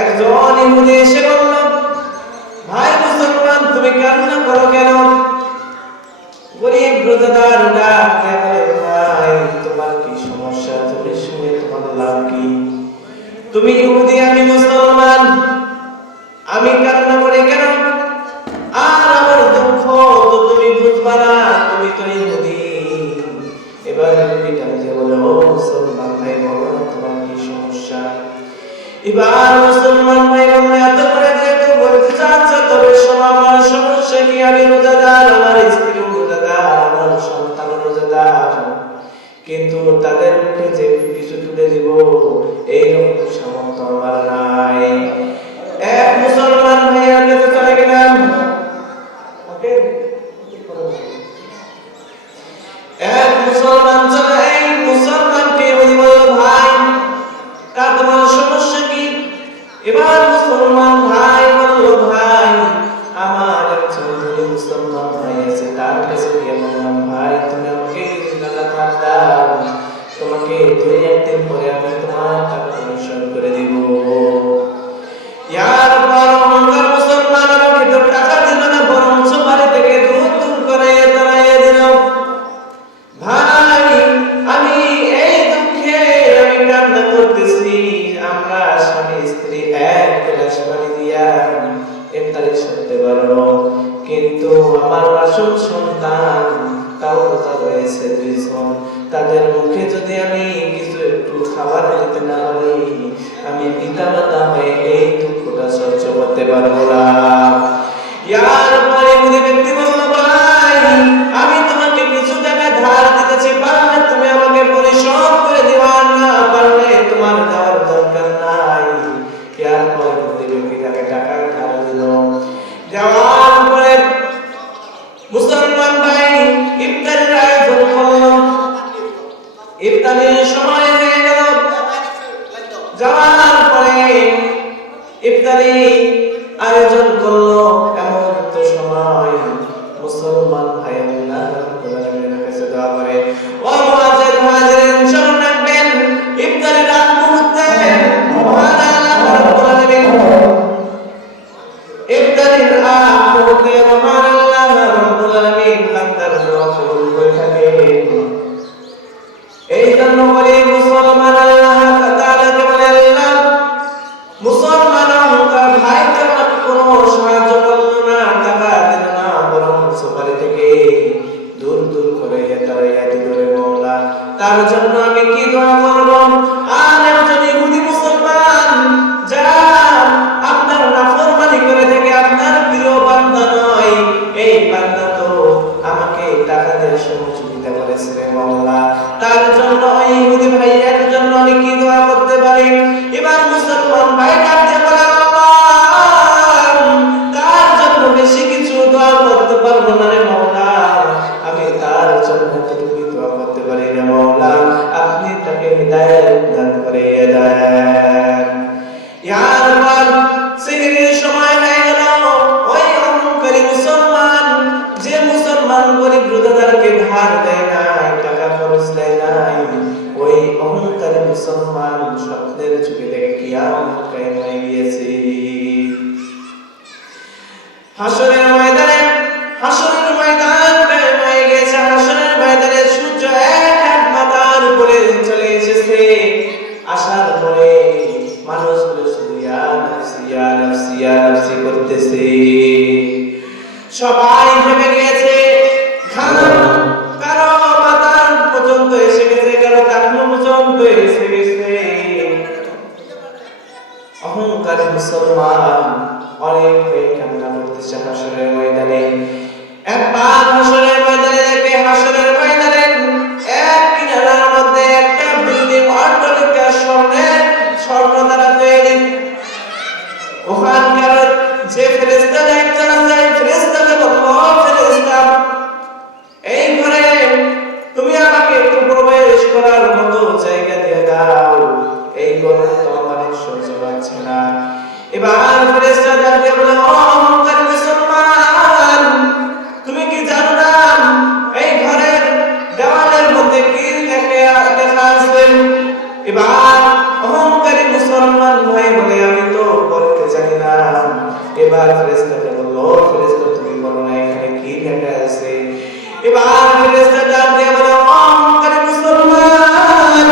একজন ইহুদি এসে বলল, ভাই মুসলমান তুমি কান্না করো কেন? গরিব রোজাদার ডাকে বলে, ভাই তোমার কি সমস্যা? তুমি শুনে তোমার লাভ কি? তুমি ইহুদি, আমি মুসলমান, আমি কান্না করি কেন? আর আমার দুঃখ তো তুমি বুঝবা না, তুমি তো ইহুদি। এবার ইহুদিটা যে বলে, ও মুসলমান ভাই বলো না তোমার কি সমস্যা? এবার মুসলমান ভাই বলে, এত করে যেহেতু বলতে চাচ্ছে তবে আমার সমস্যা কি? আমি রোজাদার, আমার স্ত্রী রোজাদার, আমার সন্তান রোজাদার, কিন্তু তাদের মুখে যে কিছু তুলে দিব এইরকম সামর্থ্য আমার নাই। এক মুসলমান ভাইয়ের কাছে চলে গেলাম, ওকে এক মুসলমান চলে, এই মুসলমানকে বলি, বলল ভাই তা তোমার সমস্যা কি? এবার মুসলমান ভাই বলল, ভাই আমার একজন মুসলমান ভাই আছে, তার কাছে গিয়ে বললাম, ভাই তুমি আমাকে কিছু টাকা ধার দাও, তোমাকে 2-1 দিন পরে আমি তোমার টাকা পরিশোধ করে দিব। ইয়ার পর মুসলমান আমাকে তো টাকা দিল না, বরঞ্চ বাড়ি থেকে দূর দূর করে তাড়িয়ে দিল। ভাই আমি এই দুঃখে আমি কান্না করতেছি, আমরা স্বামী স্ত্রী এক গ্লাস পানি দিয়া ইফতারি করতে পারবো, কিন্তু আমার মাসুম সন্তান তাও কথা রয়েছে 2 জন, তাদের মুখে যদি আমি কিছু একটু খাবার দিতে না পারি, আমি পিতা মাতা হয়ে এই দুঃখটা সহ্য করতে পারবো না। ইয়ার পরে মুদি ব্যক্তি বলল, ভাই আমি তোমাকে কিছু টাকা ধার দিতেছি, পারলে তুমি আমাকে পরিশোধ করে দিবা, না পারলে তোমার দেওয়ার দরকার নাই। ইয়ার পরে মুদি ব্যক্তি তাকে টাকা ধার দিল। দেওয়ার পরে মুসলমান ভাই ইফতারের আয়োজন করল। ইফতারের সময় হয়ে গেল, যাওয়ার পরে ইফতারি আয়োজন করলো। এমন তো সময় মুসলমান ভাই আল্লাহ রাব্বুল আলামিনের কাছে দোয়া করে, ও মুআজ্জির মুহাজিরিন শোন রাখবেন, ইফতারের আগ মুহূর্তে মহান আল্লাহ রাব্বুল আলামিন, ইফতারের আগ মুহূর্তে মহান আল্লাহ রাব্বুল আলামিন বান্দার দোয়া কবুল করে থাকেন। এই জন্য বলে মুসলমান আল্লাহ তাআলাকে বলে, আল্লাহ মুসলমান অহংকার ভাইকে আমাকে কোনো সাহায্য করলো না, টাকা দিল না, বরং বাড়ি থেকে দূর দূর করে তাড়িয়ে দিল রে মওলা, তার জন্য আমি কি দোয়া করব? আর একজন ইহুদি মুসলমান যা আপনার নাফরমানি করে থেকে আপনার প্রিয় বান্দা নয়, এই বান্দা তো আমাকে টাকা দিয়ে সহযোগিতা করেছে রে মওলা, তার জন্য ওই ইহুদি ভাইয়ের জন্য আমি কি দোয়া করতে পারি? এবার মুসলমান ভাই কাঁদতে বলে, আল্লাহ তার জন্য বেশি কিছু দোয়া করতে পারবো না রে মওলা, আমি তার জন্য এতটুকু দোয়া করতে পারি রে মওলা, আপনি তাকে হিদায়াত দান করে দেন। ইয়ার পর সিহরির সময় হয়ে গেল। ওই অহংকারী মুসলমান, যে মুসলমান গরিব রোজাদারকে ধার দেয় নাই, টাকা খরচ দেয় নাই, ওই অহংকারী মুসলমান স্বপ্নের চোখে দেখে কিয়ামত কায়েম হয়ে গিয়েছে। হাসরের ময়দানে কায়েম হয়ে গিয়েছে। হাসরের ময়দানে সূর্য এক হাত মাথার উপরে চলে এসেছে। আসার পরে মানুষগুলো শুধু ইয়া নাফসি ইয়া নাফসি ইয়া নাফসি করতেছে। সবাই ভেবে গিয়েছে, ঘাম কারো মাথা পর্যন্ত এসে গেছে, কারো কাঁধ পর্যন্ত এসে গেছে। অহংকারী মুসলমান অনেক কান্না করতেছে হাসরের ময়দানে। একবার হাসরের ময়দানে দেখে, হাসরের ময়দানে এক কিনারার মধ্যে একটা বিল্ডিং, অট্টালিকা স্বর্ণ দ্বারা তৈরি। ওখানকার যে ফেরেশতা একজন আছে, ফেরেশতাকে বলল, ফেরেশতা এই ঘরে তুমি আমাকে একটু প্রবেশ করার মতো জায়গা দিয়ে দাও, এই ঘরে তো আমার সহ্য হচ্ছে না। এবার ফেরেশতা যাকে বলে, ও অহংকারী মুসলমান, তুমি কি জানো না এই ঘরের দেওয়ালের মধ্যে কি লেখা আছে? এবার অহংকারী মুসলমান ভাই বলে, আমি তো দিলাম। এবার ফেরেশতাকে বলল, ফেরেশতা তুমি বলো না এখানে কি লেখা আছে। এবার ফেরেশতা ডাক দিয়ে বলে, অহংকারী মুসলমান,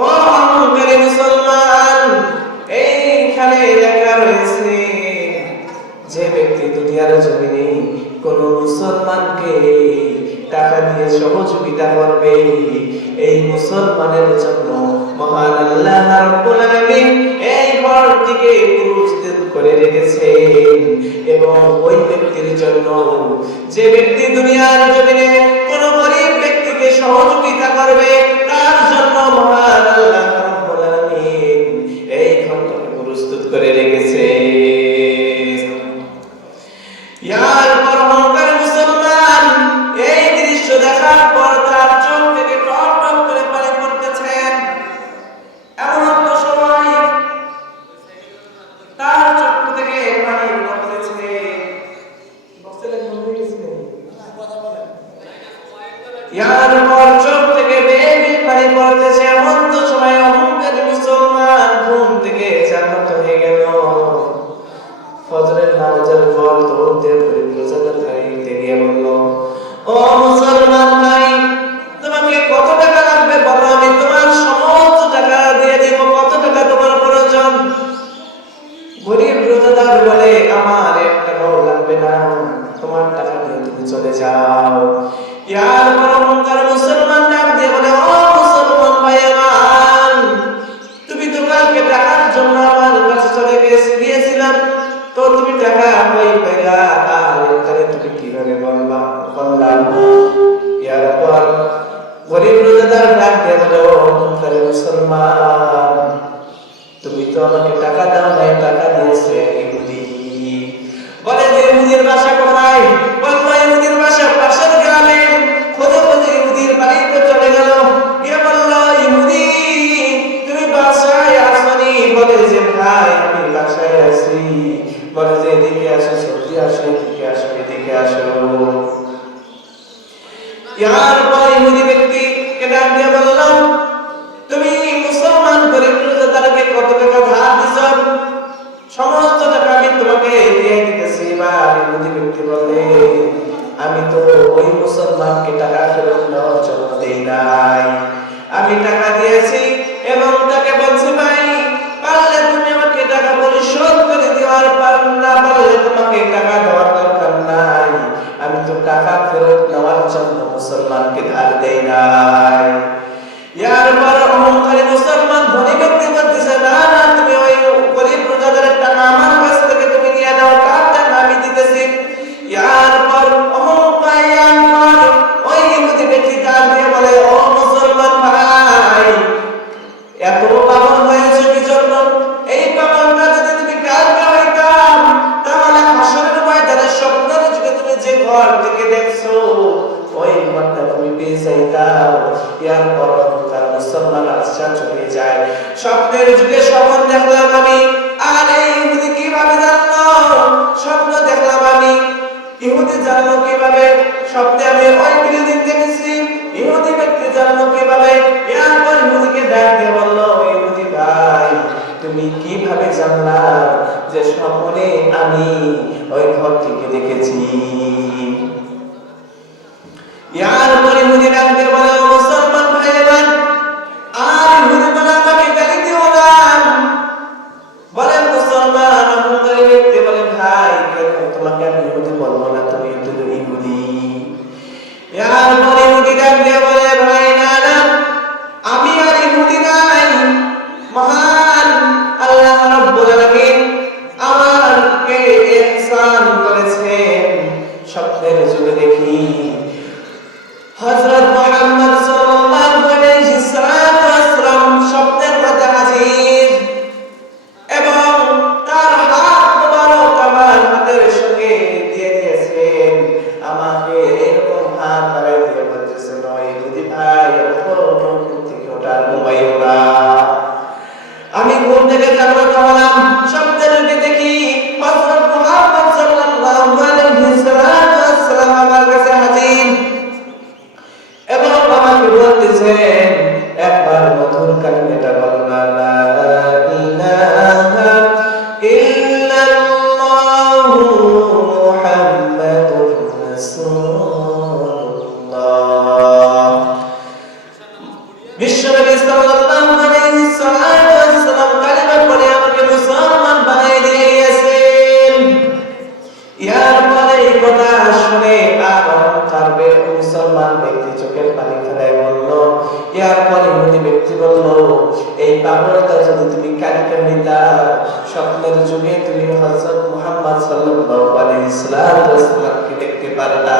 ও অহংকারী মুসলমান, এইখানে লেখা রয়েছে যে ব্যক্তি দুনিয়ার জমিনে কোন মুসলমানকে টাকা দিয়ে সহযোগিতা করবে, এই মুসলমানের জন্য মহান আল্লাহ রাব্বুল আলামিন এই ঘরটিকে প্রস্তুত করে রেখেছেন। এবং ওই ব্যক্তির জন্য, যে ব্যক্তি দুনিয়ার জমিনে কোন গরিব ব্যক্তিকে সহযোগিতা করবে, তার জন্য মহান আল্লাহ রাব্বুল আলামিন এই ঘরটিকে প্রস্তুত করে রেখেছেন। ইয়ার পরমকার মুসলমান, এই দৃশ্য দেখার পর তার চোখ থেকে টপ টপ করে পানি পড়তেছে। এমন একটা সময় তার চোখ থেকে পানি পড়তেছে। ইয়ার পর চোখ থেকে বেবি পানি পড়তেছে। এমন তো সময় অহংকারী মুসলমান ঘুম থেকে জাগ্রত হয়ে গেল। ফজরের নামাজের পর দৌড়তে রোজাদার গাড়িতে গিয়ে বলল, ও মুসলমান ভাই, তোমাকে কত টাকা লাগবে বলো, আমি তোমার সমস্ত টাকা দিয়ে দেব। কত টাকা তোমার প্রয়োজন? গরিব রোজাদার বলে, আমার 1 টাকাও লাগবে না, তোমার টাকা নিয়ে তুমি চলে যাও। ইয়ার পরমকার মুসলমান ডাক দিয়ে বলে, ও মুসলমান ভাই আমার, তুমি তো কালকে টাকার জন্য আমার কাছে চলে গিয়েছিলাম, তো তুমি টাকা কই পাইলা, আর এখানে তুমি কিভাবে বলবা? ইয়ার পর গরিব রোজাদার ডাক দিয়ে বলে, ও মুসলমান, তুমি তো আমাকে টাকা দাও নাই, টাকা দিয়েছে ইহুদি। বলে যে ইহুদির বাসা কোথায়? বললো ইহুদির বাসা পাশের গ্রামে। খোঁজে খোঁজে ইহুদির বাড়িতে চলে গেল, গিয়ে বলল, ইহুদি তুমি বাসায় আসনি? বলে যে ভাই আমি বাসায় আছি। বলে যে এদিকে আসো, সত্যি আসো, এদিকে আসো, এদিকে আসো। ইয়ার পর ইহুদি ব্যক্তিকে ডাক দিয়ে বলল, তুমি মুসলমান গরিব রোজাদারকে কত টাকা ধার দিছ? সমস্ত টাকা আমি তোমাকে দিয়ে দিতেছি। এবার ইহুদি ব্যক্তি বলে, আমি তো ওই মুসলমানকে টাকা ফেরত নেওয়ার জন্য দেই নাই, আমি টাকা দিয়েছি এবং তাকে বলছি, ভাই পারলে তুমি আমাকে টাকা পরিশোধ করে দিও, আর না পারলে তোমাকে টাকা দেওয়ার দরকার নাই, আমি তো টাকা ফেরত নেওয়ার জন্য মুসলমানকে ধার দেই নাই। ইয়ার পর অহংকারী মুসলমান ধনী ব্যক্তি বলতেছে, না না, তুমি ওই গরিব রোজাদারের টাকা আমার কাছ থেকে তুমি নিয়ে নাও, তার টাকা আমি দিতেছি। ইয়ার পর ওই ইহুদি ব্যক্তি ডাক দিয়ে বলে, ও মুসলমান ভাই, এত পাগল হয়েছে কি জন্য? এই পাগলটা যদি তুমি কালকে হইতাম, তাহলে হাসরের ময়দানে স্বপ্নের যুগে তুমি যে ঘর থেকে দেখছো, ওই ঘরটা তুমি পেয়ে যাইতাম। ইয়ার পর তার মুসলমান আশা চলে যায়। স্বপ্নের যুগে স্বপ্ন দেখলাম আমি, আর এই ইহুদি কিভাবে জানলো? স্বপ্ন দেখলাম আমি, ইহুদি জানলো কিভাবে? স্বপ্নে আমি ওই বিল্ডিং দেখেছি, ইহুদি ব্যক্তি জানলো কিভাবে? ইয়ার পর ইহুদিকে ডাক দিয়ে বলল, ইহুদি ভাই, তুমি কিভাবে জানলা যে স্বপ্নে আমি ওই ঘরটিকে দেখেছি? ইয়ার পর ইহুদি ডাক দিয়ে বলে, ও মুসলমান ভাইরা, আর ইহুদি বলে, আমাকে গালি দিও না। বলেন মুসলমান অহংকারী ব্যক্তি বলে, ভাই কেন তোমাকে আমি ইহুদি বলবো না, তুমি তো ইহুদি। ইয়ার পর ইহুদি ডাক দিয়ে বলে, ভাই না না, আমি আর ইহুদি নাই, মহান আল্লাহ রাব্বুল আলামিন আমাকে ইহসান করেছেন। স্বপ্নের যুগে দেখি হযরত মুহাম্মদ সাল্লাল্লাহু আলাইহি ওয়াসাল্লাম স্বপ্নের মধ্যে হাজির, এবং তার হাত মোবারক আমার হাতের সঙ্গে দিয়ে দিয়েছেন। আমাকে এরকম হাত বাড়াই দিয়ে বলতেছেন, ইহুদি ভাই, ঘুম থেকে ওঠার ঘুমাইও না। আমি ঘুম থেকে জাগ্রত হলাম, স্বপ্নের যুগে দেখি হযরত মুহাম্মদ সাল্লাল্লাহু আলাইহি ওয়াসাল্লাম আমার কাছে হাজির, এবং আমাকে বলতেছেন, একবার মধুর কালিমাটা বলো না, লা ইলাহা শুনে কারবে মুসলমান ব্যক্তি চোখের পানি ফেলে বলল, এরপর ইহুদি ব্যক্তি বলল, এই পাগলটা যদি তুমি কালকে হইতা, স্বপ্নের যুগে তুমি হযরত মুহাম্মদ সাল্লাল্লাহু আলাইহি ওয়াসাল্লামকে দেখতে পারতা।